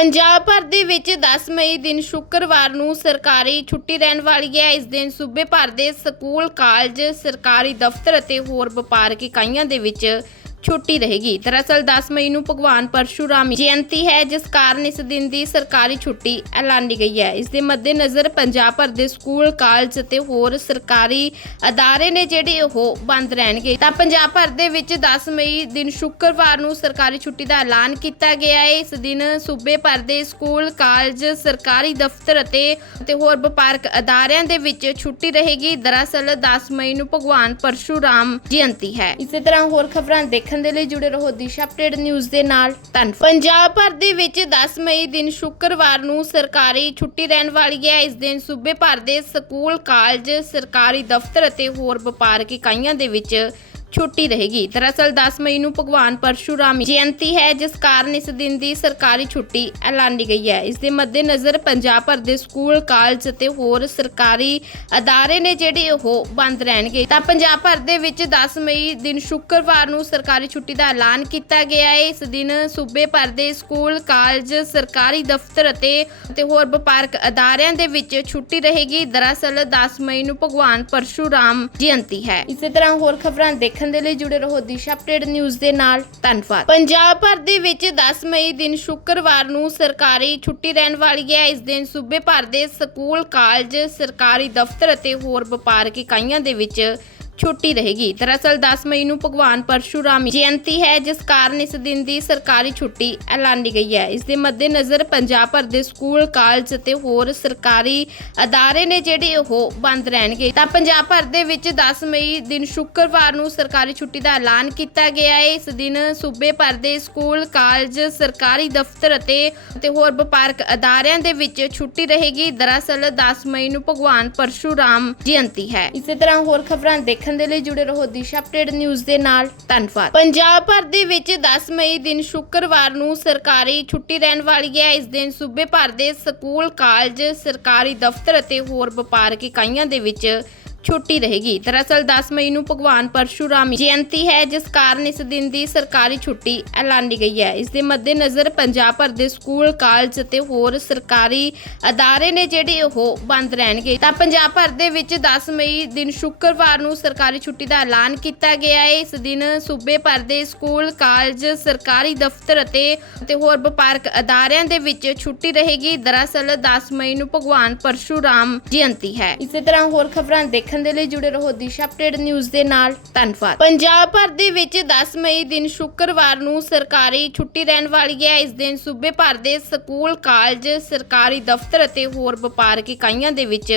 ਪੰਜਾਬ ਭਰ ਦੇ ਵਿੱਚ 10 ਮਈ ਦਿਨ ਸ਼ੁੱਕਰਵਾਰ ਨੂੰ ਸਰਕਾਰੀ ਛੁੱਟੀ ਰਹਿਣ ਵਾਲੀ ਹੈ। ਇਸ ਦਿਨ ਸੂਬੇ ਭਰ ਦੇ ਸਕੂਲ, ਕਾਲਜ, ਸਰਕਾਰੀ ਦਫ਼ਤਰ ਅਤੇ ਹੋਰ ਵਪਾਰਕ ਇਕਾਈਆਂ ਦੇ ਵਿੱਚ ਛੁੱਟੀ ਰਹੇਗੀ। ਦਰਅਸਲ 10 ਮਈ ਨੂੰ ਭਗਵਾਨ ਪਰਸ਼ੂਰਾਮ ਜਯੰਤੀ ਹੈ, ਜਿਸ ਕਾਰਨ ਇਸ ਦਿਨ ਦੀ ਸਰਕਾਰੀ ਛੁੱਟੀ ਐਲਾਨੀ ਗਈ ਹੈ। ਇਸ ਦੇ ਮੱਦੇਨਜ਼ਰ ਪੰਜਾਬ ਭਰ ਦੇ ਸਕੂਲ, ਕਾਲਜ ਅਤੇ ਹੋਰ ਸਰਕਾਰੀ ਅਦਾਰੇ ਨੇ ਜਿਹੜੇ ਉਹ ਬੰਦ ਰਹਿਣਗੇ। ਤਾਂ ਪੰਜਾਬ ਭਰ ਦੇ ਵਿੱਚ 10 ਮਈ ਦਿਨ ਸ਼ੁੱਕਰਵਾਰ ਨੂੰ ਸਰਕਾਰੀ ਛੁੱਟੀ ਦਾ ਐਲਾਨ ਕੀਤਾ ਗਿਆ ਹੈ। ਇਸ ਦਿਨ ਸੂਬੇ ਭਰ ਦੇ ਸਕੂਲ, ਕਾਲਜ, ਸਰਕਾਰੀ ਦਫ਼ਤਰ ਅਤੇ ਤੇ ਹੋਰ ਵਪਾਰਕ ਅਦਾਰਿਆਂ ਦੇ ਵਿੱਚ ਛੁੱਟੀ ਰਹੇਗੀ। ਦਰਅਸਲ 10 ਮਈ ਨੂੰ ਭਗਵਾਨ ਪਰਸ਼ੂਰਾਮ ਜਯੰਤੀ ਹੈ। ਇਸੇ ਤਰ੍ਹਾਂ ਹੋਰ ਖਬਰਾਂ ਦੇਖਣ ਦੇ ਲਈ ਜੁੜੇ ਰਹੋ ਦਿਸ਼ਾ ਅਪਡੇਟ ਨਿਊਜ਼ ਦੇ ਨਾਲ ਧੰਨਵਾਦ। ਪੰਜਾਬ ਭਰ ਦੇ ਵਿੱਚ 10 ਮਈ ਦਿਨ ਸ਼ੁੱਕਰਵਾਰ ਨੂੰ ਸਰਕਾਰੀ ਛੁੱਟੀ ਰਹਿਣ ਵਾਲੀ ਹੈ। ਇਸ ਦਿਨ ਸੂਬੇ ਭਰ ਦੇ ਸਕੂਲ, ਕਾਲਜ, ਸਰਕਾਰੀ ਦਫ਼ਤਰ ਅਤੇ ਹੋਰ ਵਪਾਰਕ ਇਕਾਈਆਂ ਦੇ ਵਿੱਚ ਛੁੱਟੀ ਰਹੇਗੀ। ਦਰਅਸਲ 10 ਮਈ ਨੂੰ ਭਗਵਾਨ ਪਰਸ਼ੂਰਾਮ ਜਯੰਤੀ ਹੈ, ਜਿਸ ਕਾਰਨ ਇਸ ਦਿਨ ਦੀ ਸਰਕਾਰੀ ਛੁੱਟੀ ਐਲਾਨੀ ਗਈ ਹੈ। ਇਸ ਦੇ ਮੱਦੇਨਜ਼ਰ ਪੰਜਾਬ ਭਰ ਦੇ ਸਕੂਲ, ਕਾਲਜ ਅਤੇ ਹੋਰ ਸਰਕਾਰੀ ਅਦਾਰੇ ਨੇ ਜਿਹੜੇ ਉਹ ਬੰਦ ਰਹਿਣਗੇ। ਤਾਂ ਪੰਜਾਬ ਭਰ ਦੇ ਵਿੱਚ 10 ਮਈ ਦਿਨ ਸ਼ੁੱਕਰਵਾਰ ਨੂੰ ਸਰਕਾਰੀ ਛੁੱਟੀ ਦਾ ਐਲਾਨ ਕੀਤਾ ਗਿਆ ਹੈ। ਇਸ ਦਿਨ ਸੂਬੇ ਭਰ ਦੇ ਸਕੂਲ, ਕਾਲਜ, ਸਰਕਾਰੀ ਦਫ਼ਤਰ ਅਤੇ ਤੇ ਹੋਰ ਵਪਾਰਕ ਅਦਾਰਿਆਂ ਦੇ ਵਿੱਚ ਛੁੱਟੀ ਰਹੇਗੀ। ਦਰਅਸਲ 10 ਮਈ ਨੂੰ ਭਗਵਾਨ ਪਰਸ਼ੂਰਾਮ ਜਯੰਤੀ ਹੈ। ਇਸੇ ਤਰ੍ਹਾਂ ਹੋਰ ਖਬਰਾਂ ਦੇਖਣ ਦੇ ਲਈ ਜੁੜੇ ਰਹੋ ਦਿਸ਼ਾ ਅਪਡੇਟ ਨਿਊਜ਼ ਦੇ ਨਾਲ। ਧੰਨਵਾਦ। ਪੰਜਾਬ ਭਰ ਦੇ ਵਿੱਚ 10 ਮਈ ਦਿਨ ਸ਼ੁੱਕਰਵਾਰ ਨੂੰ ਸਰਕਾਰੀ ਛੁੱਟੀ ਰਹਿਣ ਵਾਲੀ ਹੈ। ਇਸ ਦਿਨ ਸੂਬੇ ਭਰ ਦੇ ਸਕੂਲ, ਕਾਲਜ, ਸਰਕਾਰੀ ਦਫ਼ਤਰ ਅਤੇ ਹੋਰ ਵਪਾਰਕ ਇਕਾਈਆਂ ਦੇ ਵਿੱਚ ਛੁੱਟੀ ਰਹੇਗੀ। ਦਰਅਸਲ 10 ਮਈ ਨੂੰ ਭਗਵਾਨ ਪਰਸ਼ੂਰਾਮ ਜਯੰਤੀ ਹੈ, ਜਿਸ ਕਾਰਨ ਇਸ ਦਿਨ ਦੀ ਸਰਕਾਰੀ ਛੁੱਟੀ ਐਲਾਨੀ ਗਈ ਹੈ। ਇਸ ਦੇ ਮੱਦੇਨਜ਼ਰ ਪੰਜਾਬ ਭਰ ਦੇ ਸਕੂਲ, ਕਾਲਜ ਅਤੇ ਹੋਰ ਸਰਕਾਰੀ ਅਦਾਰੇ ਨੇ ਜਿਹੜੇ ਉਹ ਬੰਦ ਰਹਿਣਗੇ। ਤਾਂ ਪੰਜਾਬ ਭਰ ਦੇ ਵਿੱਚ 10 ਮਈ ਦਿਨ ਸ਼ੁੱਕਰਵਾਰ ਨੂੰ ਸਰਕਾਰੀ ਛੁੱਟੀ ਦਾ ਐਲਾਨ ਕੀਤਾ ਗਿਆ ਹੈ। ਇਸ ਦਿਨ ਸੂਬੇ ਭਰ ਦੇ ਸਕੂਲ, ਕਾਲਜ, ਸਰਕਾਰੀ ਦਫ਼ਤਰ ਅਤੇ ਤੇ ਹੋਰ ਵਪਾਰਕ ਅਦਾਰਿਆਂ ਦੇ ਵਿੱਚ ਛੁੱਟੀ ਰਹੇਗੀ। ਦਰਅਸਲ 10 ਮਈ ਨੂੰ ਭਗਵਾਨ ਪਰਸ਼ੂਰਾਮ ਜਯੰਤੀ ਹੈ। ਇਸੇ ਤਰ੍ਹਾਂ ਹੋਰ ਖਬਰਾਂ ਦੇਖ ਦੇਖਣ ਦੇ ਲਈ ਜੁੜੇ ਰਹੋ ਦਿਸ਼ਾ ਅਪਡੇਟ ਨਿਊਜ਼ ਦੇ ਨਾਲ, ਧੰਨਵਾਦ। ਪੰਜਾਬ ਭਰ ਦੇ ਵਿੱਚ 10 ਮਈ ਦਿਨ ਸ਼ੁੱਕਰਵਾਰ ਨੂੰ ਸਰਕਾਰੀ ਛੁੱਟੀ ਰਹਿਣ ਵਾਲੀ ਹੈ। ਇਸ ਦਿਨ ਸੂਬੇ ਭਰ ਦੇ ਸਕੂਲ, ਕਾਲਜ, ਸਰਕਾਰੀ ਦਫ਼ਤਰ ਅਤੇ ਹੋਰ ਵਪਾਰਕ ਇਕਾਈਆਂ ਦੇ ਵਿੱਚ ਛੁੱਟੀ ਰਹੇਗੀ। ਦਰਅਸਲ 10 ਮਈ ਨੂੰ ਭਗਵਾਨ ਪਰਸ਼ੂਰਾਮ ਜਯੰਤੀ ਹੈ, ਜਿਸ ਕਾਰਨ ਇਸ ਦਿਨ ਦੀ ਸਰਕਾਰੀ ਛੁੱਟੀ ਐਲਾਨੀ ਗਈ ਹੈ। ਇਸ ਦੇ ਮੱਦੇਨਜ਼ਰ ਪੰਜਾਬ ਭਰ ਦੇ ਸਕੂਲ, ਕਾਲਜ ਅਤੇ ਹੋਰ ਸਰਕਾਰੀ ਅਦਾਰੇ ਨੇ ਜਿਹੜੇ ਉਹ ਬੰਦ ਰਹਿਣਗੇ। ਤਾਂ ਪੰਜਾਬ ਭਰ ਦੇ ਵਿੱਚ 10 ਮਈ ਦਿਨ ਸ਼ੁੱਕਰਵਾਰ ਨੂੰ ਸਰਕਾਰੀ ਛੁੱਟੀ ਦਾ ਐਲਾਨ ਕੀਤਾ ਗਿਆ ਹੈ। ਇਸ ਦਿਨ ਸੂਬੇ ਭਰ ਦੇ ਸਕੂਲ, ਕਾਲਜ, ਸਰਕਾਰੀ ਦਫ਼ਤਰ ਅਤੇ ਤੇ ਹੋਰ ਵਪਾਰਕ ਅਦਾਰਿਆਂ ਦੇ ਵਿੱਚ ਛੁੱਟੀ ਰਹੇਗੀ। ਦਰਅਸਲ 10 ਮਈ ਨੂੰ ਭਗਵਾਨ ਪਰਸ਼ੂਰਾਮ ਜਯੰਤੀ ਹੈ। ਇਸੇ ਤਰ੍ਹਾਂ ਹੋਰ ਖਬਰਾਂ ਦੇਖਣ ਦੇ ਲਈ ਜੁੜੇ ਰਹੋ ਦਿਸ਼ਾ ਅਪਡੇਟ ਨਿਊਜ਼ ਦੇ ਨਾਲ, ਧੰਨਵਾਦ। ਪੰਜਾਬ ਭਰ ਦੇ ਵਿੱਚ 10 ਮਈ ਦਿਨ ਸ਼ੁੱਕਰਵਾਰ ਨੂੰ ਸਰਕਾਰੀ ਛੁੱਟੀ ਰਹਿਣ ਵਾਲੀ ਹੈ। ਇਸ ਦਿਨ ਸੂਬੇ ਭਰ ਦੇ ਸਕੂਲ, ਕਾਲਜ, ਸਰਕਾਰੀ ਦਫ਼ਤਰ ਅਤੇ ਹੋਰ ਵਪਾਰਕ ਇਕਾਈਆਂ ਦੇ ਵਿੱਚ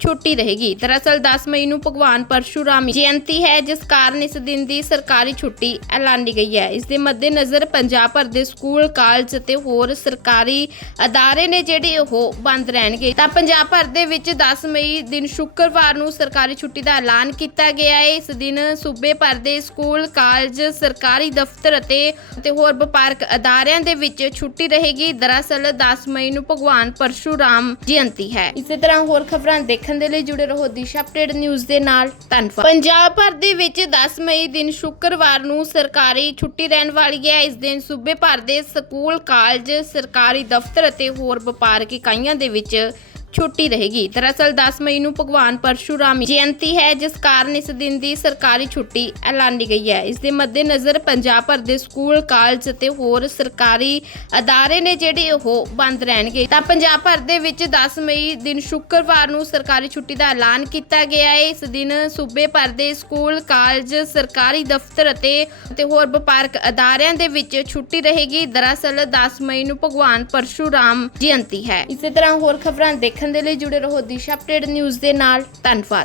ਛੁੱਟੀ ਰਹੇਗੀ। ਦਰਅਸਲ 10 ਮਈ ਨੂੰ ਭਗਵਾਨ ਪਰਸ਼ੂਰਾਮ ਜਯੰਤੀ ਹੈ, ਜਿਸ ਕਾਰਨ ਇਸ ਦਿਨ ਦੀ ਸਰਕਾਰੀ ਛੁੱਟੀ ਐਲਾਨੀ ਗਈ ਹੈ। ਇਸ ਦੇ ਮੱਦੇਨਜ਼ਰ ਪੰਜਾਬ ਭਰ ਦੇ ਸਕੂਲ, ਕਾਲਜ ਅਤੇ ਹੋਰ ਸਰਕਾਰੀ ਅਦਾਰੇ ਨੇ ਜਿਹੜੇ ਉਹ ਬੰਦ ਰਹਿਣਗੇ। ਤਾਂ ਪੰਜਾਬ ਭਰ ਦੇ ਵਿੱਚ 10 ਮਈ ਦਿਨ ਸ਼ੁੱਕਰਵਾਰ ਨੂੰ ਸਰਕਾਰੀ ਛੁੱਟੀ ਦਾ ਐਲਾਨ ਕੀਤਾ ਗਿਆ ਹੈ। ਇਸ ਦਿਨ ਸੂਬੇ ਭਰ ਦੇ ਸਕੂਲ, ਕਾਲਜ, ਸਰਕਾਰੀ ਦਫ਼ਤਰ ਅਤੇ ਤੇ ਹੋਰ ਵਪਾਰਕ ਅਦਾਰਿਆਂ ਦੇ ਵਿੱਚ ਛੁੱਟੀ ਰਹੇਗੀ। ਦਰਅਸਲ 10 ਮਈ ਨੂੰ ਭਗਵਾਨ ਪਰਸ਼ੂਰਾਮ ਜਯੰਤੀ ਹੈ। ਇਸੇ ਤਰ੍ਹਾਂ ਹੋਰ ਖਬਰਾਂ ਦੇਖ ਦੇਖਣ ਦੇ ਲਈ ਜੁੜੇ ਰਹੋ ਦਿਸ਼ਾ ਅਪਡੇਟ ਨਿਊਜ਼ ਦੇ ਨਾਲ ਧੰਨਵਾਦ। ਪੰਜਾਬ ਭਰ ਦੇ ਵਿੱਚ 10 ਮਈ ਦਿਨ ਸ਼ੁੱਕਰਵਾਰ ਨੂੰ ਸਰਕਾਰੀ ਛੁੱਟੀ ਰਹਿਣ ਵਾਲੀ ਹੈ। ਇਸ ਦਿਨ ਸੂਬੇ ਭਰ ਦੇ ਸਕੂਲ, ਕਾਲਜ, ਸਰਕਾਰੀ ਦਫ਼ਤਰ ਅਤੇ ਹੋਰ ਵਪਾਰਕ ਇਕਾਈਆਂ ਦੇ ਵਿੱਚ ਛੁੱਟੀ ਰਹੇਗੀ। ਦਰਅਸਲ 10 ਮਈ ਨੂੰ ਭਗਵਾਨ ਪਰਸ਼ੂਰਾਮ ਜਯੰਤੀ ਹੈ, ਜਿਸ ਕਾਰਨ ਇਸ ਦਿਨ ਦੀ ਸਰਕਾਰੀ ਛੁੱਟੀ ਐਲਾਨੀ ਗਈ ਹੈ। ਇਸ ਦੇ ਮੱਦੇਨਜ਼ਰ ਪੰਜਾਬ ਭਰ ਦੇ ਸਕੂਲ, ਕਾਲਜ ਅਤੇ ਹੋਰ ਸਰਕਾਰੀ ਅਦਾਰੇ ਨੇ ਜਿਹੜੇ ਉਹ ਬੰਦ ਰਹਿਣਗੇ। ਤਾਂ ਪੰਜਾਬ ਭਰ ਦੇ ਵਿੱਚ 10 ਮਈ ਦਿਨ ਸ਼ੁੱਕਰਵਾਰ ਨੂੰ ਸਰਕਾਰੀ ਛੁੱਟੀ ਦਾ ਐਲਾਨ ਕੀਤਾ ਗਿਆ ਹੈ। ਇਸ ਦਿਨ ਸੂਬੇ ਭਰ ਦੇ ਸਕੂਲ, ਕਾਲਜ, ਸਰਕਾਰੀ ਦਫ਼ਤਰ ਅਤੇ ਤੇ ਹੋਰ ਵਪਾਰਕ ਅਦਾਰਿਆਂ ਦੇ ਵਿੱਚ ਛੁੱਟੀ ਰਹੇਗੀ। ਦਰਅਸਲ 10 ਮਈ ਨੂੰ ਭਗਵਾਨ ਪਰਸ਼ੂਰਾਮ ਜਯੰਤੀ ਹੈ। ਇਸੇ ਤਰ੍ਹਾਂ ਹੋਰ ਖਬਰਾਂ ਦੇਖਣ ਦੇ ਲਈ ਜੁੜੇ ਰਹੋ ਦਿਸ਼ਾ ਅਪਡੇਟ ਨਿਊਜ਼ ਦੇ ਨਾਲ ਧੰਨਵਾਦ